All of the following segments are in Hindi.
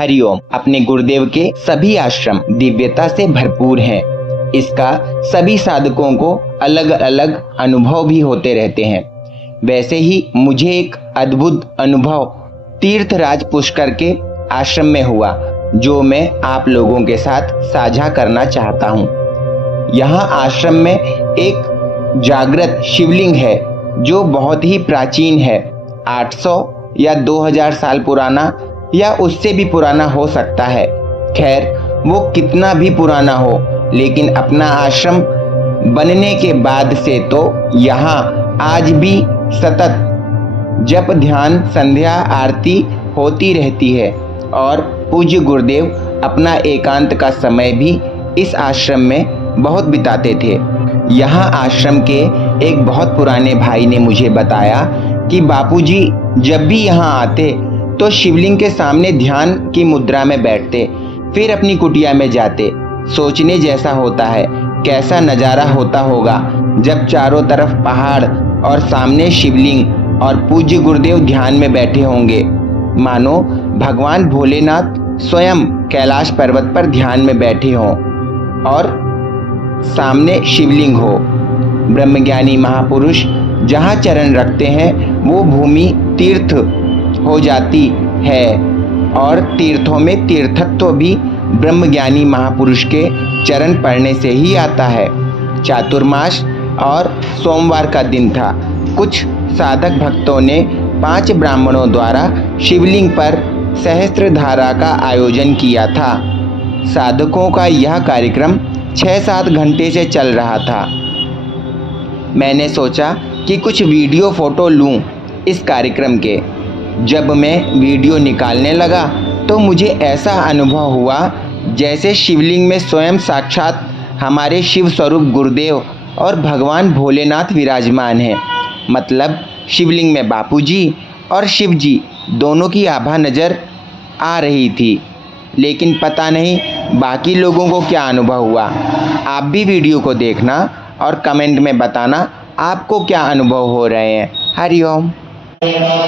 हरिओम। अपने गुरुदेव के सभी आश्रम दिव्यता से भरपूर हैं। इसका सभी साधकों को अलग अलग अनुभव भी होते रहते हैं। वैसे ही मुझे एक अद्भुत अनुभव तीर्थराज पुष्कर के आश्रम में हुआ, जो मैं आप लोगों के साथ साझा करना चाहता हूँ। यहाँ आश्रम में एक जागृत शिवलिंग है जो बहुत ही प्राचीन है। 800 या 2000 साल पुराना या उससे भी पुराना हो सकता है। खैर, वो कितना भी पुराना हो, लेकिन अपना आश्रम बनने के बाद से तो यहाँ आज भी सतत जप ध्यान संध्या आरती होती रहती है और पूज्य गुरुदेव अपना एकांत का समय भी इस आश्रम में बहुत बिताते थे। यहाँ आश्रम के एक बहुत पुराने भाई ने मुझे बताया कि बापूजी जब भी यहाँ आते तो शिवलिंग के सामने ध्यान की मुद्रा में बैठते, फिर अपनी कुटिया में जाते। सोचने जैसा होता है, कैसा नज़ारा होता होगा जब चारों तरफ पहाड़ और सामने शिवलिंग और पूज्य गुरुदेव ध्यान में बैठे होंगे, मानो भगवान भोलेनाथ स्वयं कैलाश पर्वत पर ध्यान में बैठे हों और सामने शिवलिंग हो। ब्रह्मज्ञानी महापुरुष जहाँ चरण रखते हैं वो भूमि तीर्थ हो जाती है और तीर्थों में तीर्थत्व भी ब्रह्मज्ञानी महापुरुष के चरण पड़ने से ही आता है। चातुर्मास और सोमवार का दिन था। कुछ साधक भक्तों ने 5 ब्राह्मणों द्वारा शिवलिंग पर सहस्त्रधारा का आयोजन किया था। साधकों का यह कार्यक्रम 6-7 घंटे से चल रहा था। मैंने सोचा कि कुछ वीडियो फोटो लूं इस कार्यक्रम के। जब मैं वीडियो निकालने लगा तो मुझे ऐसा अनुभव हुआ जैसे शिवलिंग में स्वयं साक्षात हमारे शिव स्वरूप गुरुदेव और भगवान भोलेनाथ विराजमान हैं। मतलब शिवलिंग में बापूजी और शिव जी दोनों की आभा नज़र आ रही थी। लेकिन पता नहीं बाकी लोगों को क्या अनुभव हुआ। आप भी वीडियो को देखना और कमेंट में बताना आपको क्या अनुभव हो रहे हैं। हरिओम। Yeah.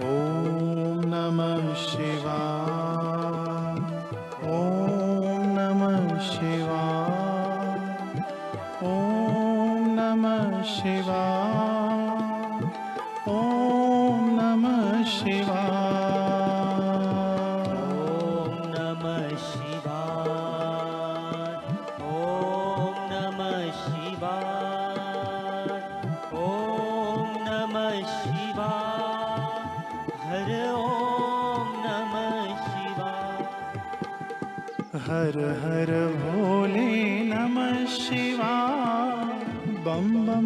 ॐ नमः शिवाय। ॐ नमः शिवाय। ॐ नमः शिवाय। ॐ नमः शिवाय। ॐ नमः शिवाय। ॐ नमः शिवाय। ॐ नमः शिवाय। हर ॐ नमः शिवाय। हर हर भोले नमः शिवाय। बम बम